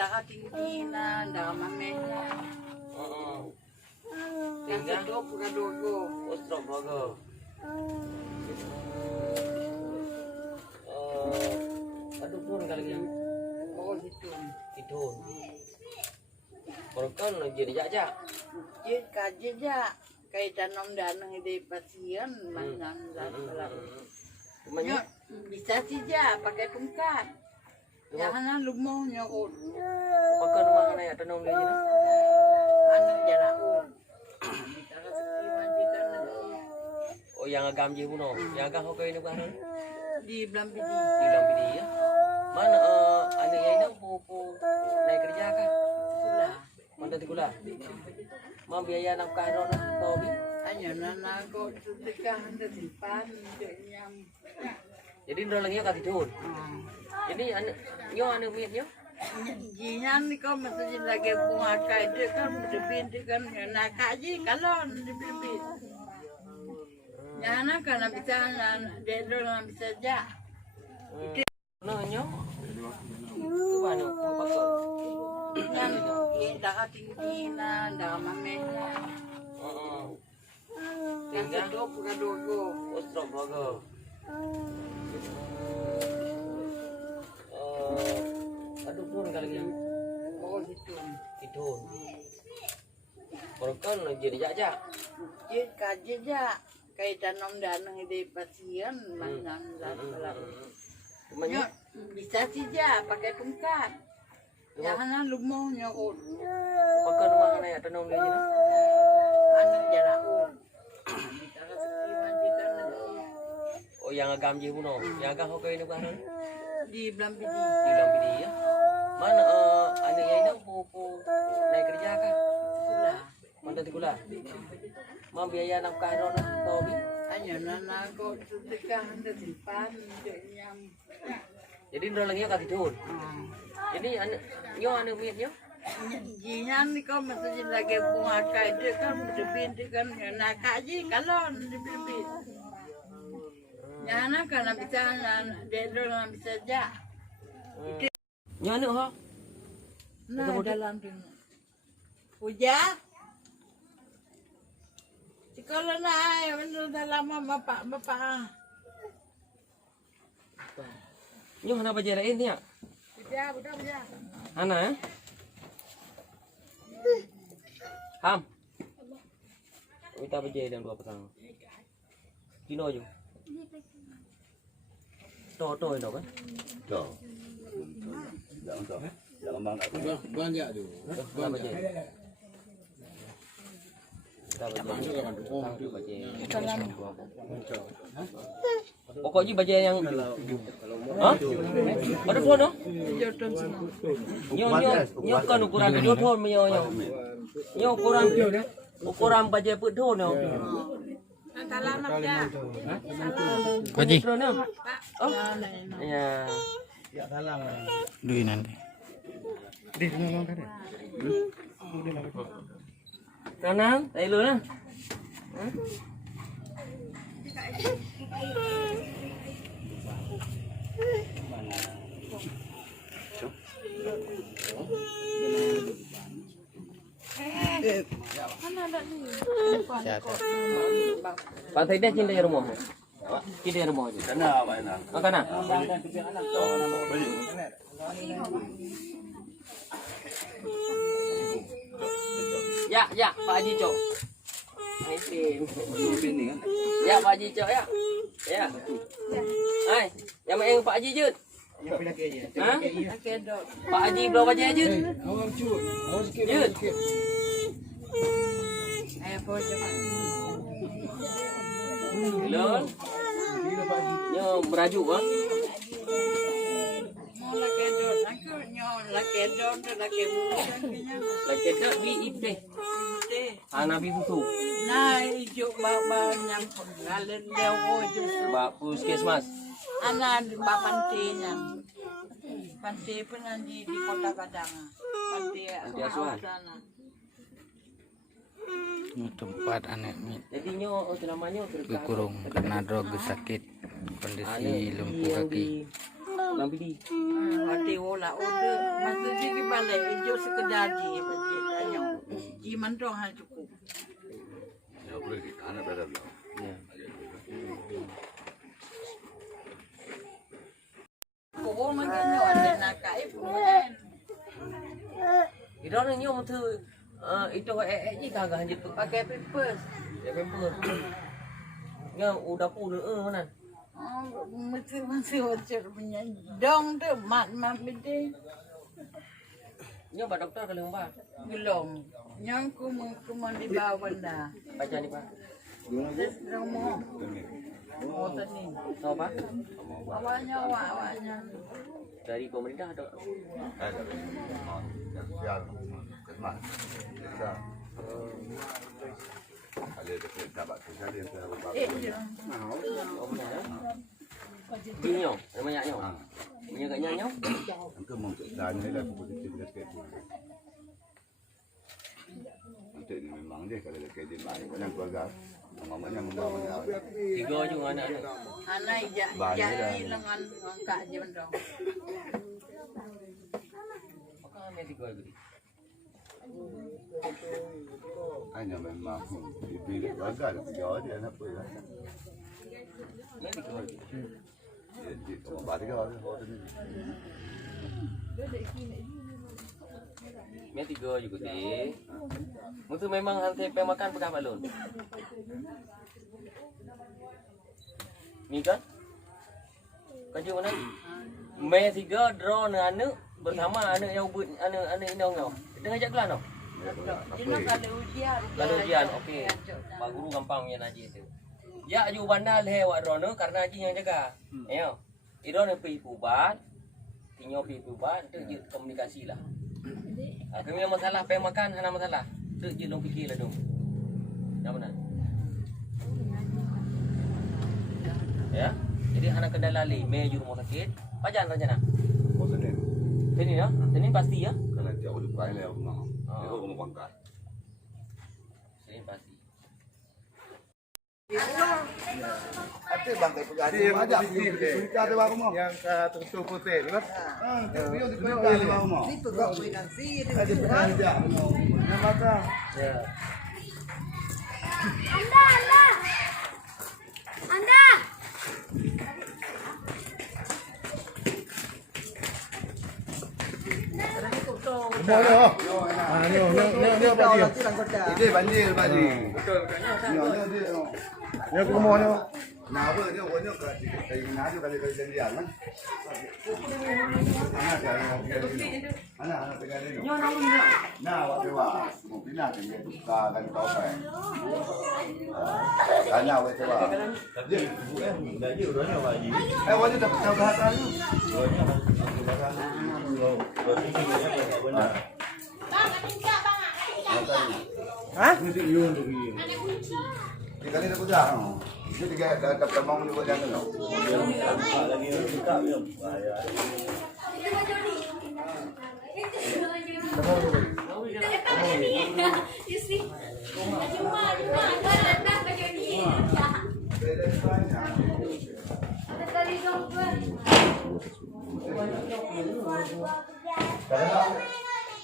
darah tinggi na, darah mameh na. Yang stroke bukan dogo. Oh, stroke dogo. Aduh pun kali ini. Oh gitu. Itu. Orang kan jadi jajak. Jadi kaji aja. Kayak tanam danang di pasien, manang dalam. Semuanya Bisa sih aja pakai tungkat. Jangan lumah nyokot. pakai rumah mana ya tanam dia ni. Anu jarak. Darah sekali majikan. Oh yang agam je puno. Yang agam hokai ni bukan. Di Blambidi. Di dalam bidi ya. Mana anu yang ini po naik kerja kan? Sudah. Mana tikulah. Mam biaya nak kahron kau bi. Hanya nana kau sedekah anda simpan nyam. Jadi ndo lagi kat tidur. Jadi nyo anu miet nyo. Jinan ni kau mesti lagi bunga kai dia kan berbin dia kan nak kaji kalau berbin. Jangan kan bisa dia dulu bisa aja. No nyo. Tu mana po pakot. Kan darah tinggi na, darah mameh na. Yang stroke bukan dogo. Oh, stroke dogo. Aduh pun kali ini. Oh gitu. Itu. Orang kan jadi jajak. Jadi kaji aja. Kayak tanam danang di pasien, manang dalam. Semuanya Bisa sih aja pakai tungkat. Jangan lumah nyokot. pakai rumah mana ya tanam dia ni. Anu jarak. Darah sekali majikan. Oh yang agam je puno. Yang agam hokai ni bukan. Di Blambidi. Di dalam bidi ya. Mana anu yang ini po naik kerja kan? Sudah. Mana tikulah. Mam biaya nak kahron kau bi. Hanya nana kau sedekah anda simpan nyam. Jadi ndo lagi kat tidur. Jadi nyo anu miet nyo. Jinan ni kau mesti lagi bunga kai dia kan berbin dia kan nak kaji kalau berbin. Jangan kan bisa dia dulu bisa aja. Nyo anu ho. Nah dalam tu. Puja. Sekolah naik benar dalam bapak. Nyo hana baje lain ni ya. Puja budak puja. Hana eh? Ham. Kita baje dalam dua petang. Kilo je. To itu kan? Tuh. Jangan bangga. Banyak tu. Kita baje. Pokoknya baca yang hah? Ada phone no? Nyo kan ukuran video phone menyo nyo. Nyo ukuran baca put phone no. Salam aja. Baji. Oh. Ya. Ya salam. Duit nanti. Tenang, tayo dulu na. Pantai dah cinta rumah. Cinta rumah je. Kana apa enak? Makan nak? Ya, Pak Haji Cok. Ini kan. Ya, Pak Haji Cok ya. Ya. Hai, yang main Pak Haji Jud. Ya pilih ke je. Ha? Kedok. Pak Haji belum baca Jud. Awak cut. Awak sikit. Jud. Ayo foto. Belum. Bila Pak Haji. Nyo berajuk ah. Mau lah kedok. Aku nyon lah kedok tu lah kebukan punya. Lagi dak bi ipte. Ana bi buku. Nah, hijau bau nyampur. Kalian dia wujud. Mbak Puskesmas. Anak mbak pantinya. Panti pun di kota Padang. Panti asuhan. sana. Ini tempat anak mit Jadi nyo namanya dikurung karena drog sakit, kondisi lumpuh kaki. Lambidi. Hati olah order. Masa pergi balik hijau sekedar ji macam tanya. Ji mantong hal cukup. Ya boleh di kanan pada belah. Ya. Kau macam ni ada nak kai pun. Ida ni nyom tu itu ji kagak hanya tu Pakai pampers. ya pemper. Nya udah pun mana. Oh, masih wajar punya. Dong tu mat bede. Nya pak doktor kalau mbak. Belum. Yang kuman di bawah dah. Baca ni pak. Rumah. Oh tadi. Tahu pak? Awalnya. Dari pemerintah ada. Ya, kemat. Ya. Ada dekat dapat sekali yang saya buat. Dia nyom, banyak nyom. Punya kat nyom. Angka mau tanya lah positif dekat tu. Nanti ni memang dia kalau dekat dia baik banyak keluarga. Mamanya membawa. Tiga juga anak-anak. Anak jadi lengan angkat je mendong. Maka ambil tiga lagi. Hanya memang ibu keluarga ada tiga dia apa ya. Ambil tiga lagi. Jadi kalau balik orang ni. Ambil tiga juga deh. Mutu memang hantar pergi makan pegang balon. Ni kan? Kerja mana? Main tiga draw dengan anak bersama anak yang ubud anak indong kau. Dengan ajak kelas tau. Cina kalau ujian. Kalau ujian okey. Pak guru gampang punya naji tu. Ya aju bandar leh wak drone karena haji yang jaga. Ayo. Idon pergi pubat. Tinyo pergi pubat tu je komunikasi lah. Kami yang masalah pengen makan hana masalah. Tu je dong fikir lah dong. Dah benar. Ya. Jadi anak kena lali menuju rumah sakit. Pajan rencana. Bosan Sini ya. Sini pasti ya. kalau jauh di paling lah rumah. Dia rumah pangkat. Sini pasti. Ada bangkai pegadi ada suka ada rumah. Yang tertutup putih kan? Dia di pegadi rumah. Itu kau finansi ada belanja. Yang mata. Ya. Anda. Semua ni apa dia? Ini banjir tadi. Betul katnya. Ni aku mau ni. Nah, apa dia orang ni kalau nak juga kalau janjian kan. Anak tengah ni. Nah, waktu wah, mungkin nak dia buka kan kau kan. Tanya waktu wah. Dia gaji orangnya wajib. Wajib dapat jabatan tu. Hah? Mesti yun tu dia. Dia kali nak kerja. Dia tiga dapat mau ni buat jangan tau. Lagi buka belum?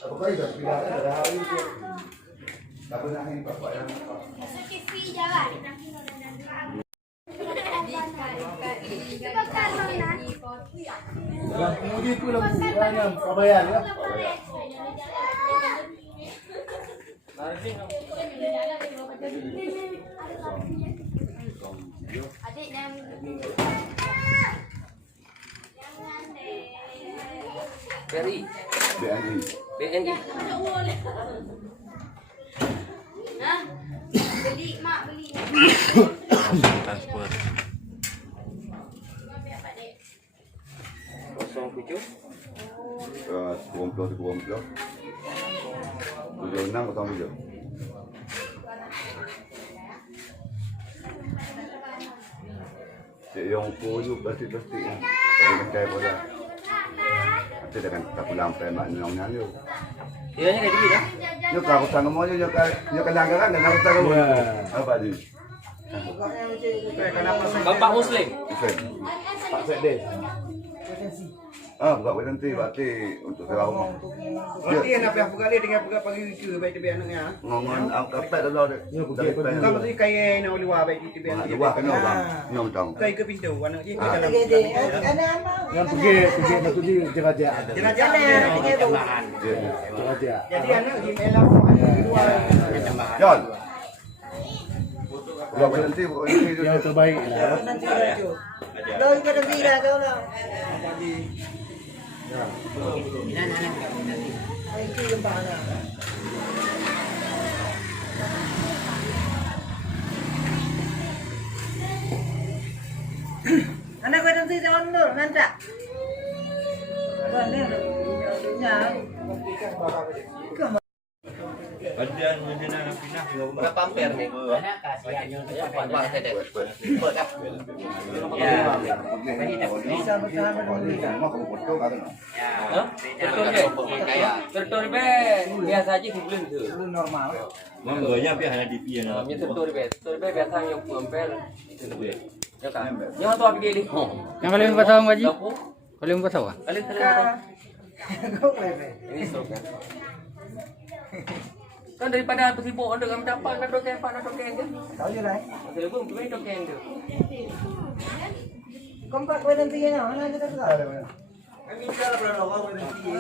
Apa kali dah pindah dah hari tu. Tak pernah ni bapak yang Yang itu lampu yang kabayan ya. Adik yang BRI. BNI. BNI. Hah? Beli mak beli. Transport. 07 20 76 atau 7. Cik yang pujuk plastik-plastik ni. Tapi macam boleh. Nanti dia akan tak pulang sampai mak nyong ni. Dia ni kayak duit dah. Yo kalau sang mo yo kadang-kadang dan aku tahu. Apa ni? Bapak Muslim. Pak Sekdes. Buka boleh nanti berarti untuk sewa rumah. Berarti nak pihak pegawai dengan pegawai pagi ke baik tebi anaknya. Ngongon kapet dah dah. Bukan mesti kaya nak luar baik tebi anak. Luar kena bang. Nyom tang. Kaya ke pintu anak je dalam. Yang pergi nak pergi jerajak. Jenazah. Jerajak. Jadi anak di melam luar. John. Buka boleh nanti Yang terbaik lah. Anak kau nanti jangan dulu nanti. Berapa ampere nih? Pak saya deh. Tertur be biasa aja sebelum itu. Normal. Tertur be biasa yang ampere itu be. Ya kan? Yang tuh apa gini? Yang kalian buat tahu ngaji? Lampu? Kalian buat tahu? Kalian tahu? Ini sok kan? Kan daripada bersibuk untuk kami dapat nak dokeng pak nak dokeng je. Tahu je lah. Saya pun tu dokeng je. Kompak kau nanti yang mana kita tahu. Kami cara berlalu nanti.